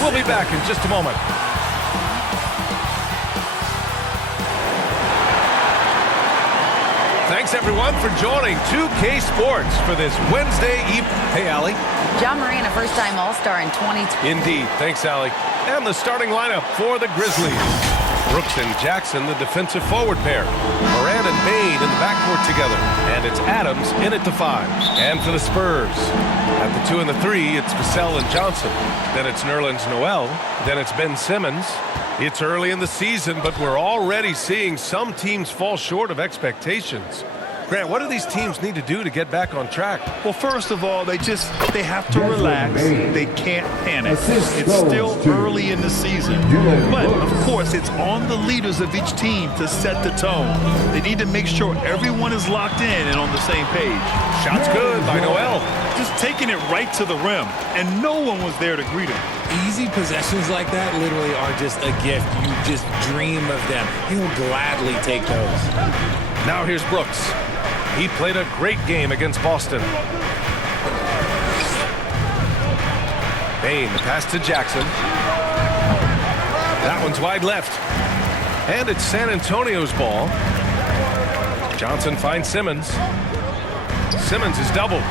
We'll be back in just a moment. Thanks, everyone, for joining 2K Sports for this Wednesday evening. Hey, Allie. Ja Morant, a first-time All-Star in 2020. Indeed. Thanks, Allie. And the starting lineup for the Grizzlies. Brooks and Jackson, the defensive forward pair. Morant and Bane in the backcourt together. And it's Adams in at the 5. And for the Spurs, at the 2 and the 3, it's Vassell and Johnson. Then it's Nerlens Noel. Then it's Ben Simmons. It's early in the season, but we're already seeing some teams fall short of expectations. Grant, what do these teams need to do to get back on track? Well, first of all, they have to relax. They can't panic. It's still early in the season. But, of course, it's on the leaders of each team to set the tone. They need to make sure everyone is locked in and on the same page. Shot's good by Noel. Just taking it right to the rim, and no one was there to greet him. Easy possessions like that literally are just a gift. You just dream of them. He'll gladly take those. Now here's Brooks. He played a great game against Boston. Bane, the pass to Jackson. That one's wide left. And it's San Antonio's ball. Johnson finds Simmons. Simmons is doubled.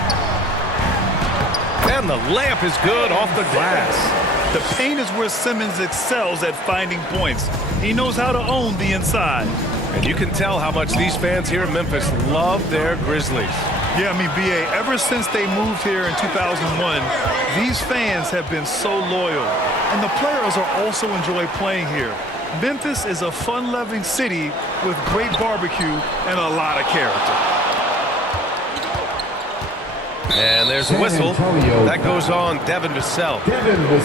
And the layup is good off the glass. The paint is where Simmons excels at finding points. He knows how to own the inside. And you can tell how much these fans here in Memphis love their Grizzlies. Yeah, I mean, B.A., ever since they moved here in 2001, these fans have been so loyal. And the players are also enjoy playing here. Memphis is a fun-loving city with great barbecue and a lot of character. And there's a whistle. That goes on Devin Vassell.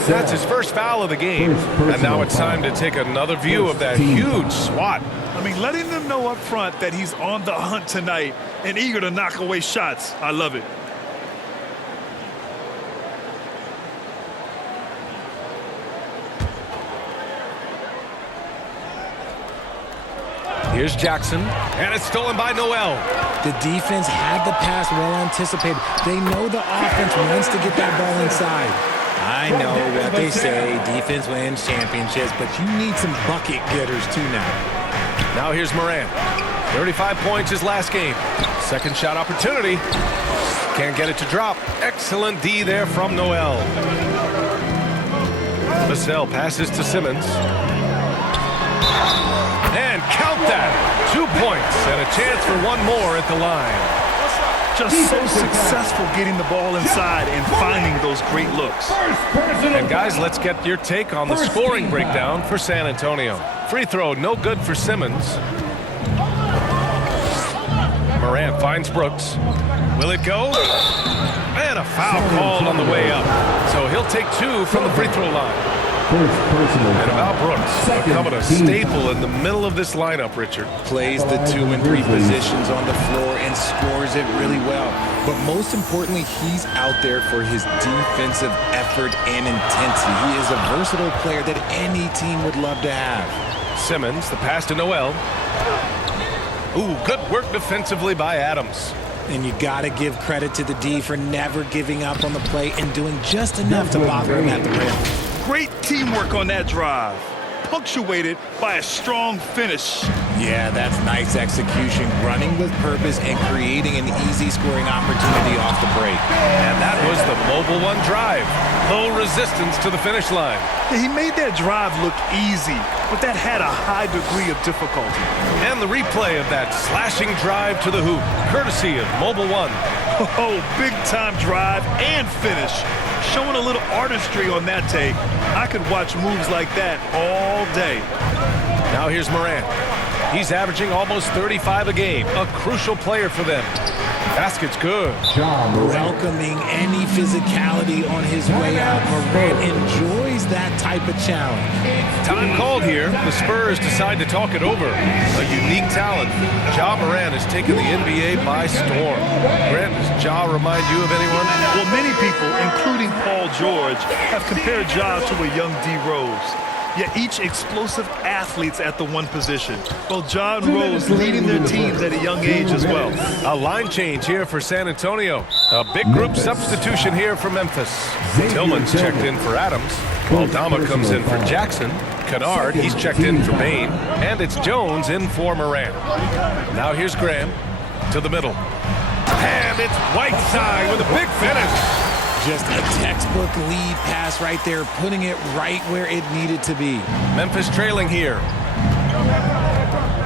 That's his first foul of the game. And now it's time to take another view of that huge swat. I mean, letting them know up front that he's on the hunt tonight and eager to knock away shots. I love it. Here's Jackson, and it's stolen by Noel. The defense had the pass well anticipated. They know the offense wants to get that ball inside. I know what they say, defense wins championships, but you need some bucket getters too now. Now here's Morant. 35 points his last game. Second shot opportunity. Can't get it to drop. Excellent D there from Noel. Vassell passes to Simmons. And count that. 2 points and a chance for one more at the line. Just so successful getting the ball inside and finding those great looks. And guys, let's get your take on the scoring breakdown for San Antonio. Free throw, no good for Simmons. Morant finds Brooks. Will it go? And a foul called on the way up. So he'll take 2 from the free throw line. And about Brooks, becoming a staple in the middle of this lineup, Richard. Plays the 2 and 3 positions on the floor and scores it really well. But most importantly, he's out there for his defensive effort and intensity. He is a versatile player that any team would love to have. Simmons, the pass to Noel. Ooh, good work defensively by Adams. And you got to give credit to the D for never giving up on the play and doing just enough to bother him at the rim. Great teamwork on that drive, punctuated by a strong finish. Yeah, that's nice execution, running with purpose and creating an easy scoring opportunity off the break. And that was the Mobile One drive. Low resistance to the finish line. Yeah, he made that drive look easy, but that had a high degree of difficulty. And the replay of that slashing drive to the hoop, courtesy of Mobile One. Oh, big-time drive and finish. Showing a little artistry on that take. I could watch moves like that all day. Now here's Morant. He's averaging almost 35 a game. A crucial player for them. Basket's good. Welcoming any physicality on his way out. Morant enjoys that type of challenge. Time called here. The Spurs decide to talk it over. A unique talent. Ja Morant has taken the NBA by storm. Grant, does Ja remind you of anyone? Well, many people, including Paul George, have compared Ja to a young D. Rose. Yeah, each explosive athletes at the one position. Both Ja and Rose leading their teams at a young age as well. A line change here for San Antonio. A big group substitution here for Memphis. Tillman's checked in for Adams. Aldama comes in for Jackson. Kennard, he's checked in for Bane. And it's Jones in for Morant. Now here's Graham to the middle. And it's Whiteside with a big finish. Just a textbook lead pass right there, putting it right where it needed to be. Memphis trailing here.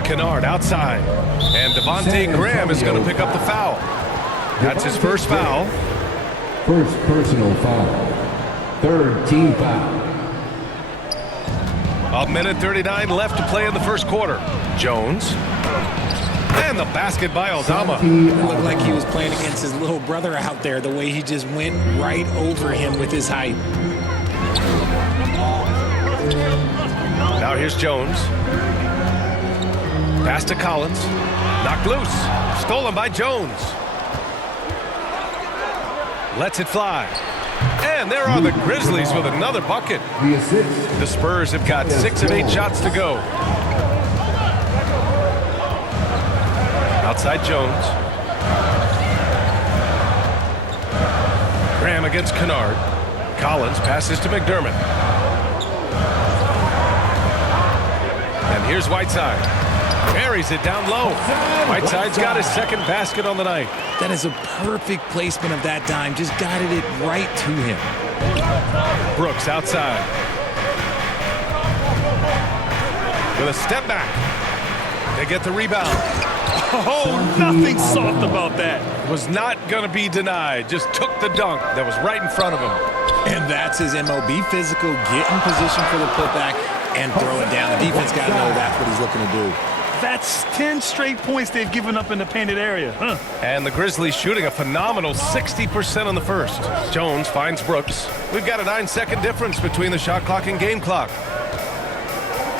Kennard outside. And Devontae Graham is going to pick up the foul. That's his first foul. First personal foul. Third team foul. A minute 39 left to play in the first quarter. Jones. And the basket by Aldama. It looked like he was playing against his little brother out there, the way he just went right over him with his height. Now here's Jones. Pass to Collins. Knocked loose. Stolen by Jones. Lets it fly. And there are the Grizzlies with another bucket. The assist. The Spurs have got 6 of 8 shots to go. Outside Jones. Graham against Kennard. Collins passes to McDermott. And here's Whiteside. Buries it down low. Whiteside's got his second basket on the night. That is a perfect placement of that dime. Just guided it right to him. Brooks outside. With a step back. They get the rebound. Oh, nothing soft about that. Was not going to be denied. Just took the dunk that was right in front of him. And that's his MO. Be physical, get in position for the putback, and throw it down. The defense got to know that's what he's looking to do. That's 10 straight points they've given up in the painted area. And the Grizzlies shooting a phenomenal 60% on the first. Jones finds Brooks. We've got a 9-second difference between the shot clock and game clock.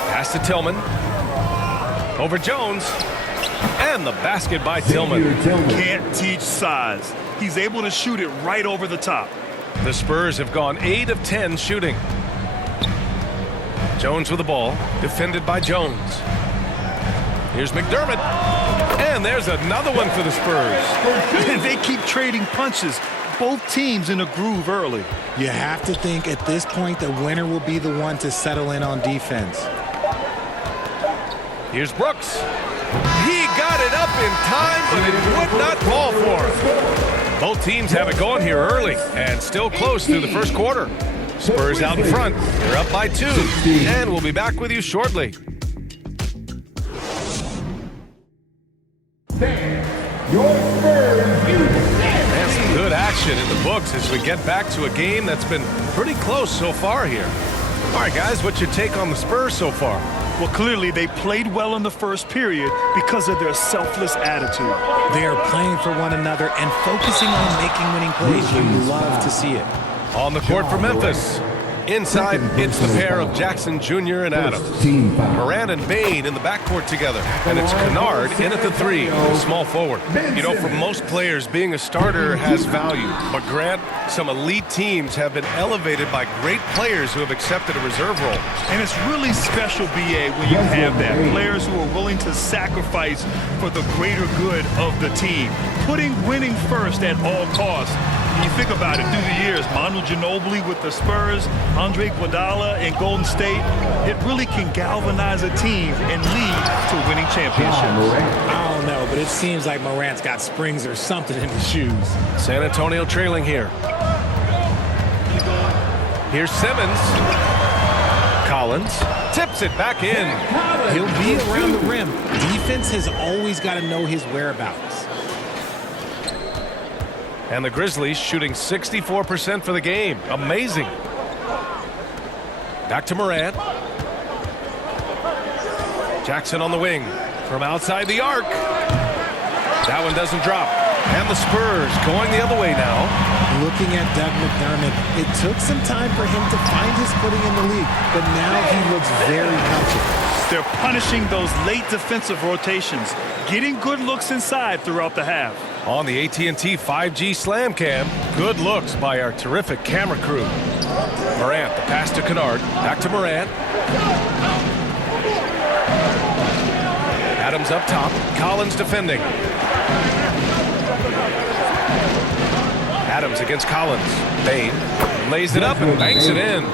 Pass to Tillman. Over Jones. And the basket by Tillman. Can't teach size. He's able to shoot it right over the top. The Spurs have gone 8 of 10 shooting. Jones with the ball. Defended by Jones. Here's McDermott. And there's another one for the Spurs. They keep trading punches. Both teams in a groove early. You have to think at this point the winner will be the one to settle in on defense. Here's Brooks. He got it up in time, but it would not fall for him. Both teams have it going here early and still close through the first quarter. Spurs out in front. They're up by 2. And we'll be back with you shortly. And some good action in the books as we get back to a game that's been pretty close so far here. All right, guys, what's your take on the Spurs so far? Well, clearly they played well in the first period because of their selfless attitude. They are playing for one another and focusing on making winning plays. You love to see it. On the court for Memphis. Inside, it's the pair of Jackson Jr. and Adams. Morant and Bane in the backcourt together. And it's Kennard in at the 3, small forward. You know, for most players, being a starter has value. But Grant, some elite teams have been elevated by great players who have accepted a reserve role. And it's really special, B.A., when you have that. Players who are willing to sacrifice for the greater good of the team. Putting winning first at all costs. You think about it, through the years, Manu Ginobili with the Spurs, Andre Iguodala in Golden State, it really can galvanize a team and lead to winning championships. I don't know, but it seems like Morant's got springs or something in his shoes. San Antonio trailing here. Here's Simmons. Collins tips it back in. He'll be around the rim. Defense has always got to know his whereabouts. And the Grizzlies shooting 64% for the game. Amazing. Back to Morant. Jackson on the wing from outside the arc. That one doesn't drop. And the Spurs going the other way now. Looking at Doug McDermott, it took some time for him to find his footing in the league, but now he looks very comfortable. They're punishing those late defensive rotations, getting good looks inside throughout the half. On the AT&T 5G Slam Cam, good looks by our terrific camera crew. Morant, the pass to Kennard. Back to Morant. Adams up top. Collins defending. Adams against Collins. Bane lays it up and banks it in.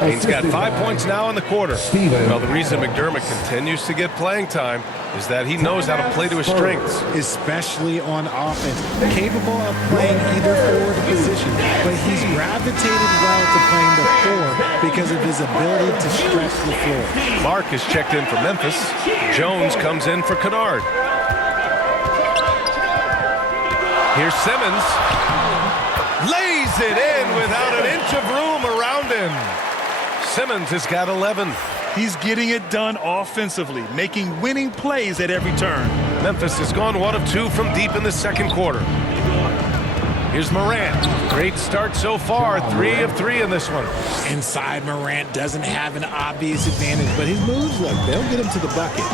Bane's got 5 points now in the quarter. Well, the reason McDermott continues to get playing time is that he knows how to play to his strengths. Especially on offense. Capable of playing either forward position, but he's gravitated well to playing the four because of his ability to stretch the floor. Mark is checked in for Memphis. Jones comes in for Kennard. Here's Simmons. Lays it in without an inch of room around him. Simmons has got 11. He's getting it done offensively, making winning plays at every turn. Memphis has gone 1 of 2 from deep in the second quarter. Here's Morant. Great start so far. 3 of 3 in this one. Inside, Morant doesn't have an obvious advantage, but his moves, look, they'll get him to the bucket.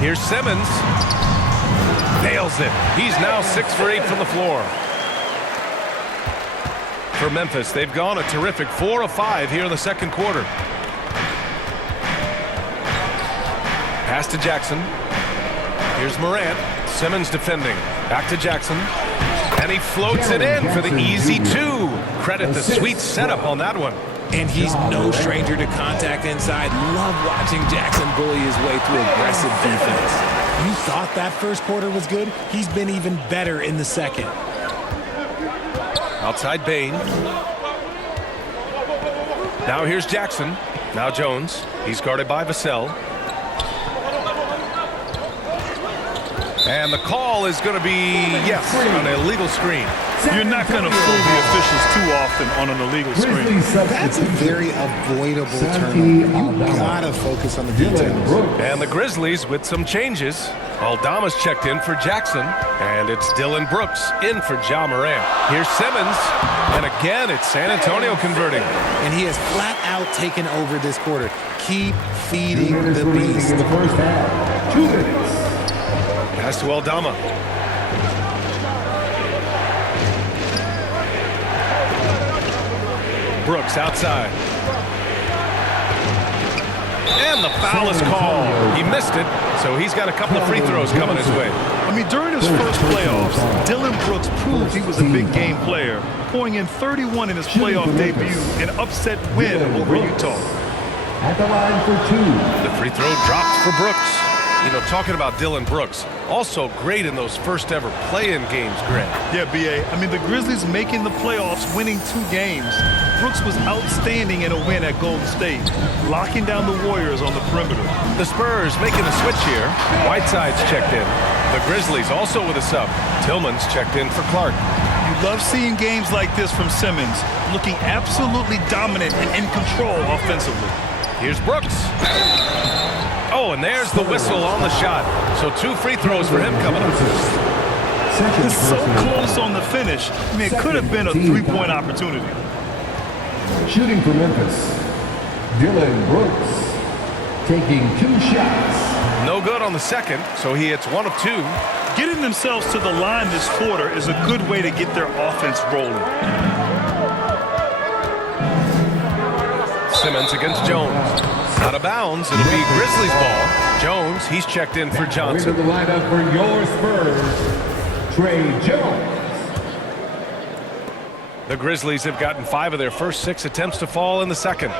Here's Simmons. Nails it. He's now 6 for 8 from the floor. For Memphis, they've gone a terrific 4 of 5 here in the second quarter. Pass to Jackson. Here's Morant. Simmons defending. Back to Jackson. And he floats it in for the easy 2. Credit the sweet setup on that one. And he's no stranger to contact inside. Love watching Jackson bully his way through aggressive defense. You thought that first quarter was good? He's been even better in the second. Outside Bane. Now here's Jackson. Now Jones. He's guarded by Vassell. And the call is going to be, yes, an illegal screen. You're not going to fool the officials too often on an illegal screen. That's a very avoidable turnover. You gotta focus on the details. And the Grizzlies with some changes. Aldama's checked in for Jackson. And it's Dylan Brooks in for Ja Morant. Here's Simmons. And again, it's San Antonio converting. And he has flat out taken over this quarter. Keep feeding the beast. In the first half. 2 minutes. Pass to Aldama. Brooks outside. And the foul is called. He missed it, so he's got a couple of free throws coming his way. I mean, during his first playoffs, Dylan Brooks proved he was a big game player, pouring in 31 in his playoff debut, an upset win over Utah. At the line for 2. The free throw drops for Brooks. You know, talking about Dylan Brooks, also great in those first ever play-in games, Greg. Yeah, B.A. I mean, the Grizzlies making the playoffs, winning 2 games. Brooks was outstanding in a win at Golden State, locking down the Warriors on the perimeter. The Spurs making a switch here. Whiteside's checked in. The Grizzlies also with a sub. Tillman's checked in for Clark. You love seeing games like this from Simmons, looking absolutely dominant and in control offensively. Here's Brooks. Oh, and there's the whistle on the shot. So 2 free throws for him coming up. It's so close on the finish. I mean, it could have been a 3-point opportunity. Shooting for Memphis. Dylan Brooks taking 2 shots. No good on the second, so he hits 1 of 2. Getting themselves to the line this quarter is a good way to get their offense rolling. Simmons against Jones. Out of bounds, it'll be Grizzlies ball. Jones, he's checked in for Johnson. Into the lineup for your Spurs, Trey Jones. The Grizzlies have gotten 5 of their first 6 attempts to fall in the second.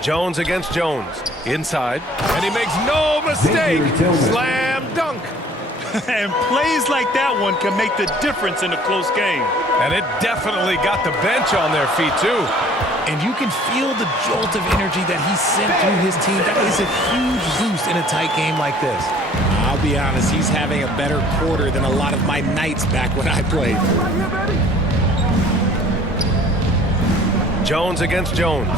Jones against Jones. Inside. And he makes no mistake. Slam dunk. And plays like that one can make the difference in a close game. And it definitely got the bench on their feet, too. And you can feel the jolt of energy that he sent through his team. That is a huge boost in a tight game like this. I'll be honest, he's having a better quarter than a lot of my nights back when I played. Jones against Jones.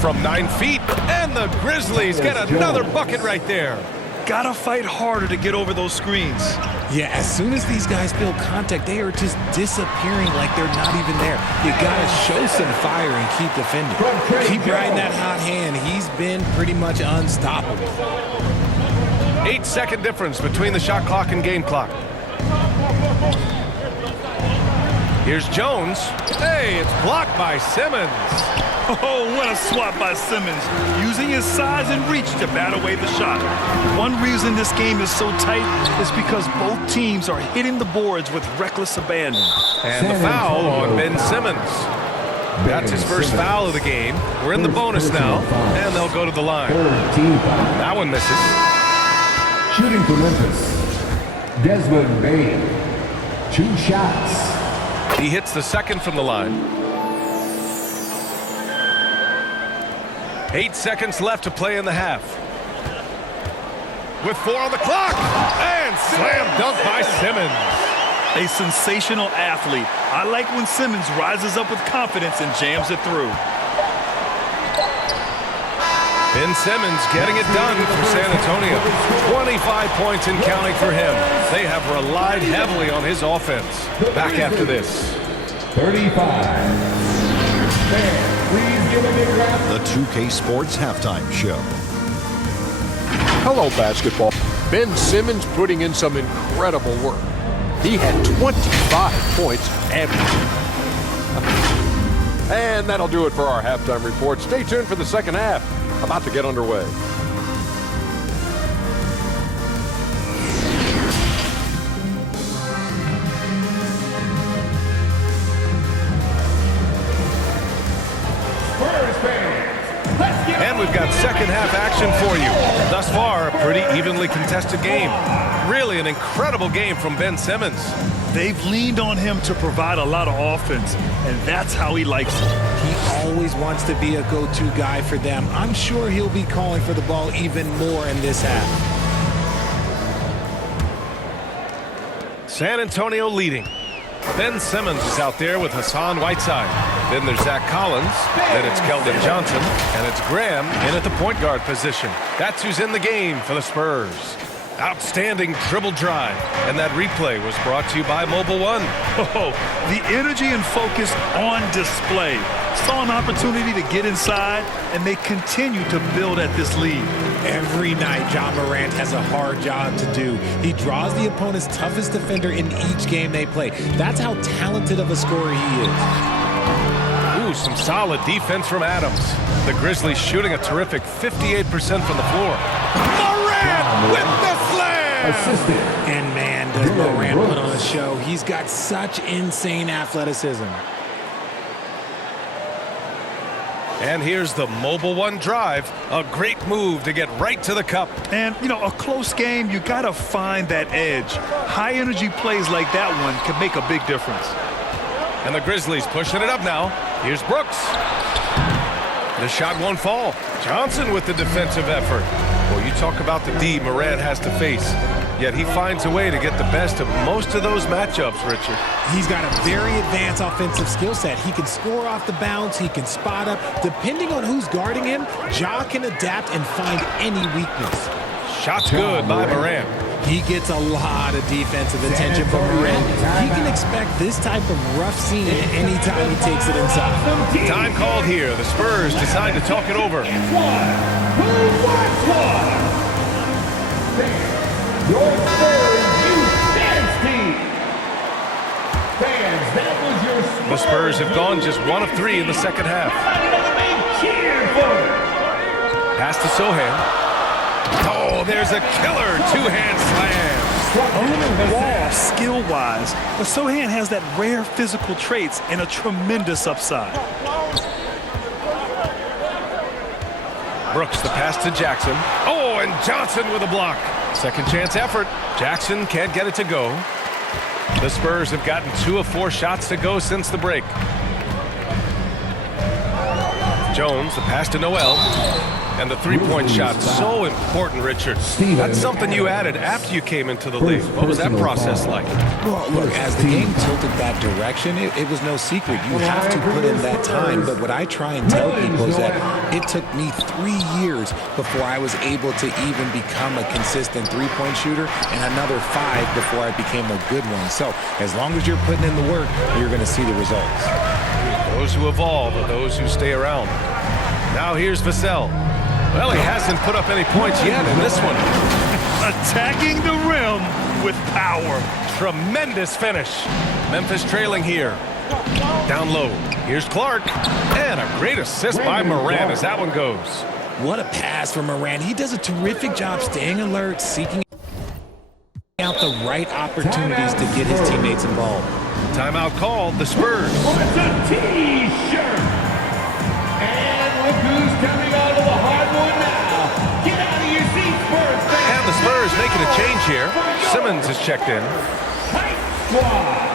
From 9 feet, and the Grizzlies get another bucket right there. Gotta fight harder to get over those screens. Yeah, as soon as these guys feel contact, they are just disappearing like they're not even there. You gotta show some fire and keep defending. Keep riding that hot hand. He's been pretty much unstoppable. 8-second difference between the shot clock and game clock. Here's Jones. Hey, it's blocked by Simmons. Oh, what a swat by Simmons, using his size and reach to bat away the shot. One reason this game is so tight is because both teams are hitting the boards with reckless abandon. And the foul on Ben Simmons. That's his first foul of the game. We're in the bonus now, and they'll go to the line. That one misses. Shooting for Memphis, Desmond Bain. 2 shots. He hits the second from the line. 8 seconds left to play in the half. With 4 on the clock, and slam dunk by Simmons. A sensational athlete. I like when Simmons rises up with confidence and jams it through. Ben Simmons getting it done for San Antonio. 25 points and counting for him. They have relied heavily on his offense. Back after this. 35. Please give a big round. The 2K Sports Halftime Show. Hello, basketball. Ben Simmons putting in some incredible work. He had 25 points average. And that'll do it for our halftime report. Stay tuned for the second half. About to get underway. And we've got second half action for you. Thus far, a pretty evenly contested game. Really an incredible game from Ben Simmons. They've leaned on him to provide a lot of offense, and that's how he likes it. He always wants to be a go-to guy for them. I'm sure he'll be calling for the ball even more in this half. San Antonio leading. Ben Simmons is out there with Hassan Whiteside. Then there's Zach Collins. Then it's Keldon Johnson. And it's Graham in at the point guard position. That's who's in the game for the Spurs. Outstanding dribble drive. And that replay was brought to you by Mobile One. Oh, the energy and focus on display. Saw an opportunity to get inside, and they continue to build at this lead. Every night, John Morant has a hard job to do. He draws the opponent's toughest defender in each game they play. That's how talented of a scorer he is. Ooh, some solid defense from Adams. The Grizzlies shooting a terrific 58% from the floor. Morant with the slam! Assisted. And man, does Morant put on a show. He's got such insane athleticism. And here's the Mobile One drive. A great move to get right to the cup. And, you know, a close game, you got to find that edge. High-energy plays like that one can make a big difference. And the Grizzlies pushing it up now. Here's Brooks. The shot won't fall. Johnson with the defensive effort. Well, you talk about the D Morant has to face. Yet he finds a way to get the best of most of those matchups, Richard. He's got a very advanced offensive skill set. He can score off the bounce. He can spot up. Depending on who's guarding him, Ja can adapt and find any weakness. Shot's good by Morant. He gets a lot of defensive attention from Morant. He can expect this type of rough scene anytime he takes it inside. Time called here. The Spurs decide to talk it over. Your Spurs Youth Dance Team. Fans, that was your The Spurs have gone just 1 of 3 in the second half. Pass to Sohan. Oh, there's a killer two-hand slam. On the wall, skill-wise, but Sohan has that rare physical traits and a tremendous upside. Brooks, the pass to Jackson. Oh, and Johnson with a block. Second chance effort. Jackson can't get it to go. The Spurs have gotten 2 of 4 shots to go since the break. Jones, the pass to Noel. And the three-point shot, so important, Richard. That's something you added after you came into the league. What was that process like? Well, look, as the game tilted that direction, it was no secret. You have to put in that time. But what I try and tell people is that it took me 3 years before I was able to even become a consistent three-point shooter, and another 5 before I became a good one. So as long as you're putting in the work, you're going to see the results. Those who evolve are those who stay around. Now here's Vassell. Well, he hasn't put up any points yet in this one. Attacking the rim with power. Tremendous finish. Memphis trailing here. Down low. Here's Clark. And a great assist by Moran as that one goes. What a pass from Moran. He does a terrific job staying alert, seeking out the right opportunities to get his teammates involved. Timeout called, the Spurs. It's a T-shirt. And look who's coming onto the hardwood now. Get out of your seat, Spurs fans. And the Spurs making a change here. Simmons is checked in. Tight squad.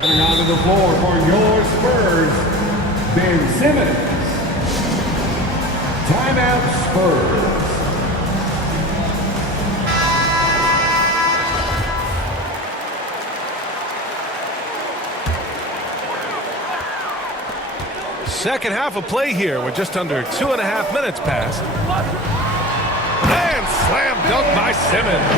Coming onto the floor for your Spurs, Ben Simmons. Timeout Spurs. Second half of play here with just under 2.5 minutes passed. And slam dunk by Simmons.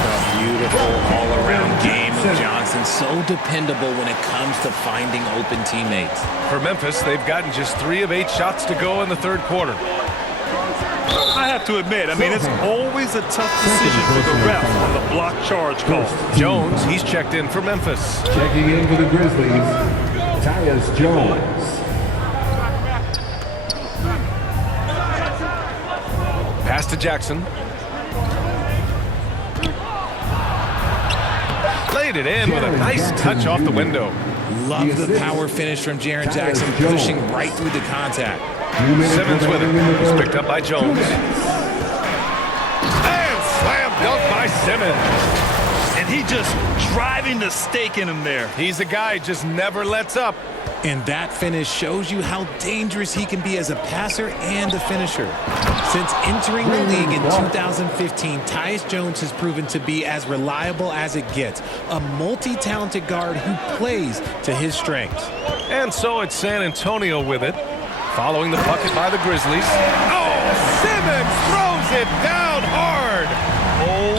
A beautiful all-around game of Johnson. So dependable when it comes to finding open teammates. For Memphis, they've gotten just 3 of 8 shots to go in the third quarter. I have to admit, it's always a tough decision for the ref on the block charge call. Jones, he's checked in for Memphis. Checking in for the Grizzlies, Tyus Jones. Pass to Jackson. Laid it in with a nice touch off the window. Love the power finish from Jaren Jackson, pushing right through the contact. Simmons with it. He's picked up by Jones. And slam dunk by Simmons. And he just driving the stake in him there. He's a guy who just never lets up. And that finish shows you how dangerous he can be as a passer and a finisher. Since entering the league in 2015, Tyus Jones has proven to be as reliable as it gets. A multi-talented guard who plays to his strengths. And so it's San Antonio with it. Following the bucket by the Grizzlies. Oh, Simmons throws it down hard. Oh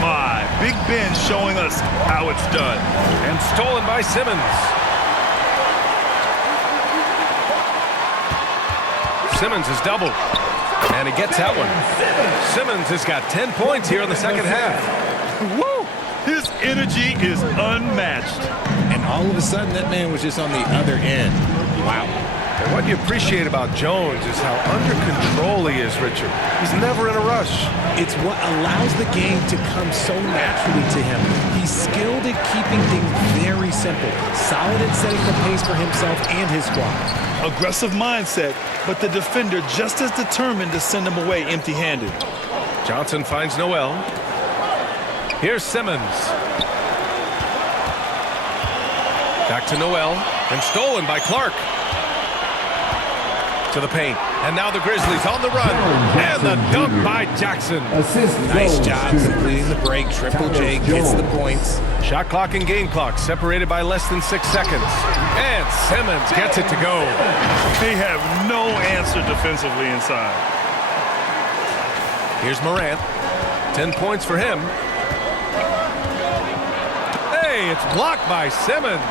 my. Big Ben showing us how it's done. And stolen by Simmons. Simmons is doubled. And he gets that one. Simmons has got 10 points here in the second half. Woo! His energy is unmatched. And all of a sudden, that man was just on the other end. Wow. And what you appreciate about Jones is how under control he is, Richard. He's never in a rush. It's what allows the game to come so naturally to him. He's skilled at keeping things very simple, solid at setting the pace for himself and his squad. Aggressive mindset, but the defender just as determined to send him away empty-handed. Johnson finds Noel. Here's Simmons. Back to Noel, and stolen by Clark. To the paint, and now the Grizzlies on the run, and the dunk by Jackson. Nice job completing the break. Triple J gets the points. Shot clock and game clock separated by less than 6 seconds. And Simmons gets it to go. They have no answer defensively inside. Here's Morant. 10 points for him. Hey, it's blocked by Simmons.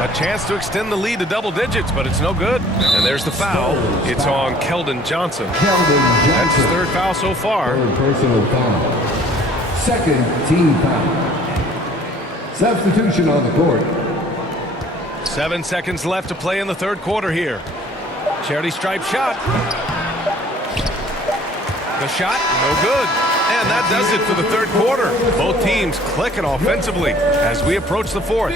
A chance to extend the lead to double digits, but it's no good. And there's the foul. It's on Keldon Johnson. That's his third foul so far. Third personal foul. Second team foul. Substitution on the court. 7 seconds left to play in the third quarter here. Charity stripe shot. The shot, no good. And that does it for the third quarter. Both teams clicking offensively as we approach the fourth.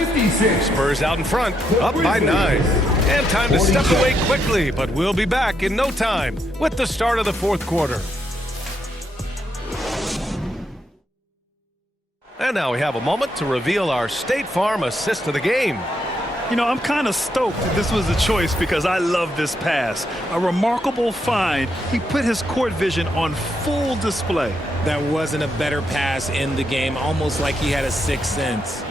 Spurs out in front, up by 9. And time to step away quickly, but we'll be back in no time with the start of the fourth quarter. And now we have a moment to reveal our State Farm assist of the game. You know, I'm kind of stoked that this was a choice because I love this pass. A remarkable find. He put his court vision on full display. That wasn't a better pass in the game, almost like he had a sixth sense.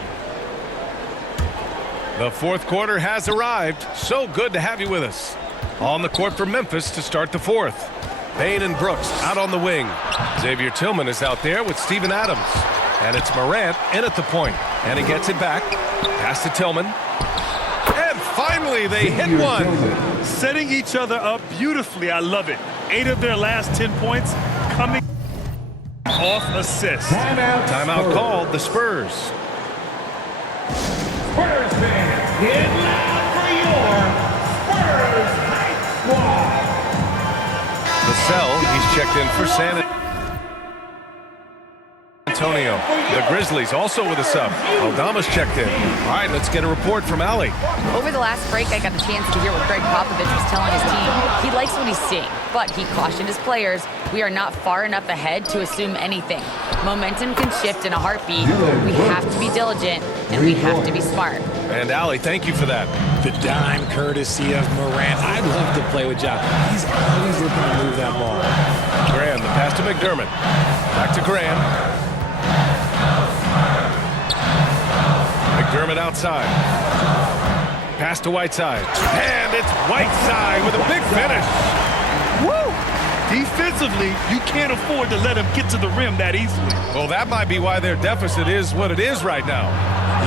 The fourth quarter has arrived. So good to have you with us. On the court for Memphis to start the fourth. Bane and Brooks out on the wing. Xavier Tillman is out there with Steven Adams. And it's Morant in at the point. And he gets it back. Pass to Tillman. And finally they hit one. Setting each other up beautifully. I love it. 8 of their last 10 points coming off assists. Timeout called the Spurs. Spurs fans, get loud for your Spurs Hype Squad. Vassell, he's checked in for San Antonio. The Grizzlies also with a sub. Aldama's checked in. All right, let's get a report from Allie. Over the last break, I got the chance to hear what Greg Popovich was telling his team. He likes what he's seeing, but he cautioned his players, we are not far enough ahead to assume anything. Momentum can shift in a heartbeat. We have to be diligent, and we have to be smart. And Allie, thank you for that. The dime courtesy of Morant. I'd love to play with Ja. He's always looking to move that ball. Graham, the pass to McDermott. Back to Graham. McDermott outside. Pass to Whiteside. And it's Whiteside with a big finish. Woo! Defensively, you can't afford to let him get to the rim that easily. Well, that might be why their deficit is what it is right now.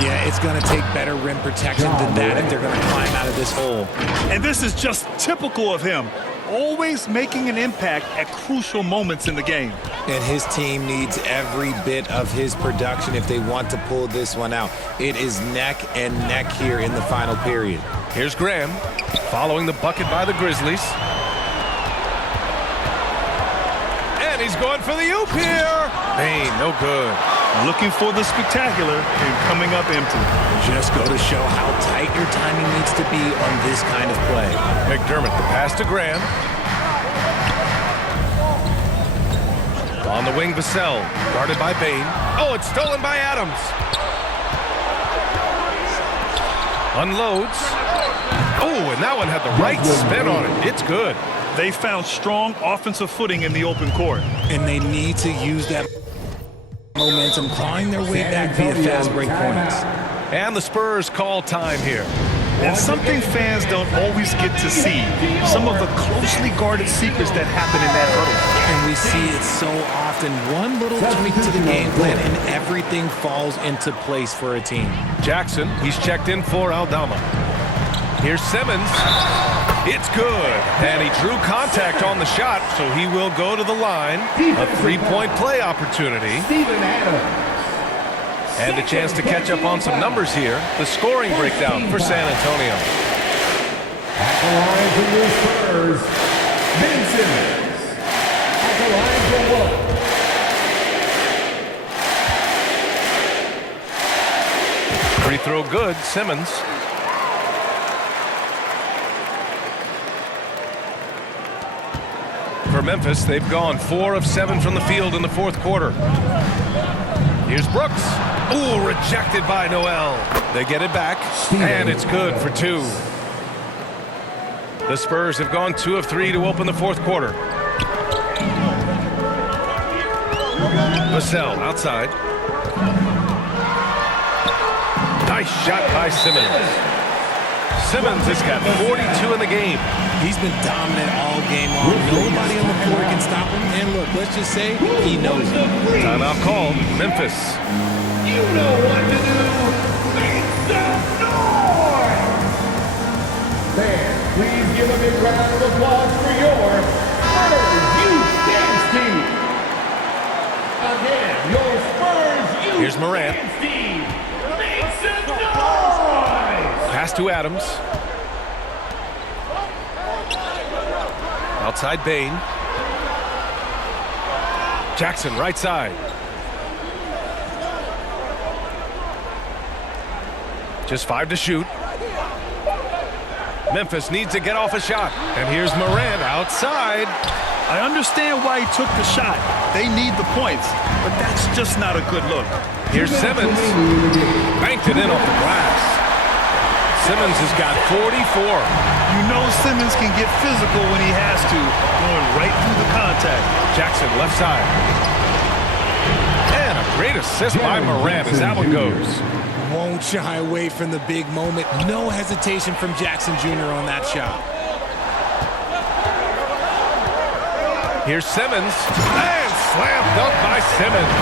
Yeah, it's going to take better rim protection than that if they're going to climb out of this hole. And this is just typical of him. Always making an impact at crucial moments in the game. And his team needs every bit of his production if they want to pull this one out. It is neck and neck here in the final period. Here's Graham following the bucket by the Grizzlies. And he's going for the oop here. Bane, no good. Looking for the spectacular and coming up empty. Just go to show how tight your timing needs to be on this kind of play. McDermott, the pass to Graham. On the wing, Vassell, guarded by Bane. Oh, it's stolen by Adams. Unloads. Oh, and that one had the right spin on it. It's good. They found strong offensive footing in the open court. And they need to use that momentum, clawing their way back via fast break points. And the Spurs call time here. And something fans don't always get to see, some of the closely guarded secrets that happen in that huddle. And we see it so often. One little tweak to the game plan and everything falls into place for a team. Jackson, he's checked in for Aldama. Here's Simmons. It's good. And he drew contact on the shot, so he will go to the line. A three-point play opportunity. Steven Adams. And a chance to catch up on some numbers here. The scoring breakdown for San Antonio. At the line for your Spurs, Ben Simmons. At the line for one. Free throw good, Simmons. For Memphis, they've gone 4 of 7 from the field in the fourth quarter. Here's Brooks. Ooh, rejected by Noel. They get it back, and it's good for 2. The Spurs have gone 2 of 3 to open the fourth quarter. Vassell outside. Nice shot by Simmons. Simmons has got 42 in the game. He's been dominant all game long. Nobody on the floor can stop him. And look, let's just say he knows it. Timeout called. Memphis. You know what to do. Make some noise. Fans, please give a big round of applause for your Spurs Youth Dance Team. Again, your Spurs Youth Here's Morant. Dance Team. Make some noise. Pass to Adams. Outside Bane. Jackson right side. Just 5 to shoot. Memphis needs to get off a shot. And here's Morant outside. I understand why he took the shot. They need the points, but that's just not a good look. Here's Simmons. Banked it in off the glass. Simmons has got 44. You know Simmons can get physical when he has to, going right through the contact. Jackson left side. And a great assist by Morant as that one goes. Won't shy away from the big moment. No hesitation from Jackson Jr. on that shot. Here's Simmons. And slam dunk by Simmons.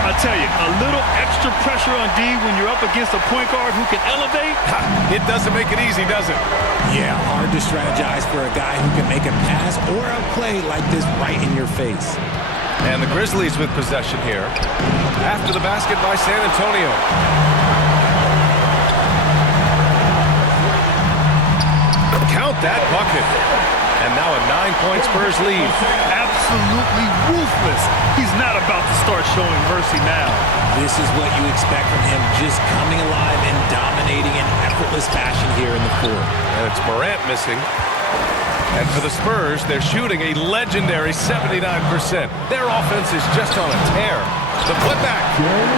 I tell you, a little extra pressure on D when you're up against a point guard who can elevate. It doesn't make it easy, does it? Yeah, hard to strategize for a guy who can make a pass or a play like this right in your face. And the Grizzlies with possession here. After the basket by San Antonio. Count that bucket. And now a 9-point Spurs lead. Absolutely ruthless. He's not about to start showing mercy now. This is what you expect from him, just coming alive and dominating in effortless fashion here in the fourth. And it's Morant missing. And for the Spurs, they're shooting a legendary 79%. Their offense is just on a tear. The putback.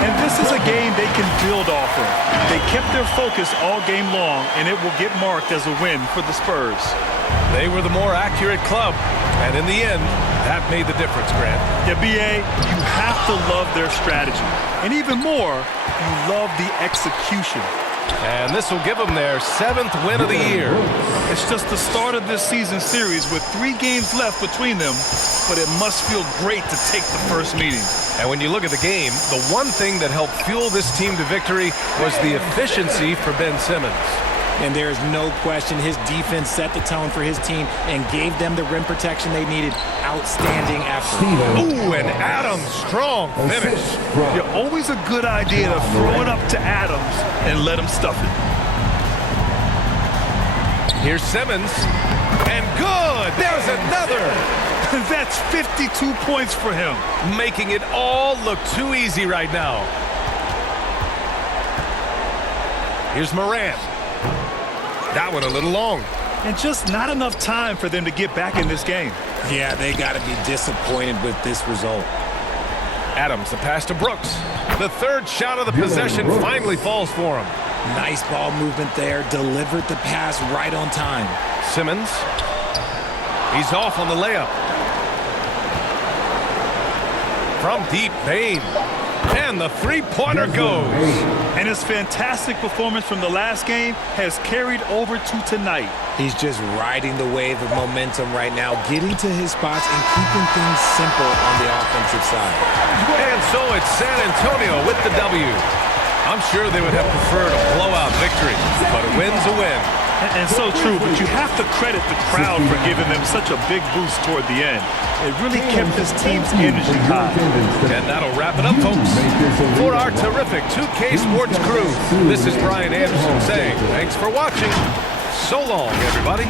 And this is a game they can build off of. They kept their focus all game long, and it will get marked as a win for the Spurs. They were the more accurate club. And in the end, that made the difference, Grant. Yeah, B.A., you have to love their strategy. And even more, you love the execution. And this will give them their 7th win of the year. It's just the start of this season series with 3 games left between them, but it must feel great to take the first meeting. And when you look at the game, the one thing that helped fuel this team to victory was the efficiency for Ben Simmons. And there's no question his defense set the tone for his team and gave them the rim protection they needed. Outstanding effort. Ooh, and Adams, strong finish. You're always a good idea to throw it up to Adams and let him stuff it. Here's Simmons. And good! There's another! That's 52 points for him. Making it all look too easy right now. Here's Morant. That one a little long. And just not enough time for them to get back in this game. Yeah, they got to be disappointed with this result. Adams, the pass to Brooks. The third shot of the possession finally falls for him. Nice ball movement there. Delivered the pass right on time. Simmons. He's off on the layup. From deep, Bane. And the three-pointer goes. And his fantastic performance from the last game has carried over to tonight. He's just riding the wave of momentum right now, getting to his spots and keeping things simple on the offensive side. And so it's San Antonio with the W. I'm sure they would have preferred a blowout victory, but a win's a win. And so true, but you have to credit the crowd for giving them such a big boost toward the end. It really kept this team's energy high. And that'll wrap it up, folks. For our terrific 2K Sports crew, this is Brian Anderson saying thanks for watching. So long, everybody.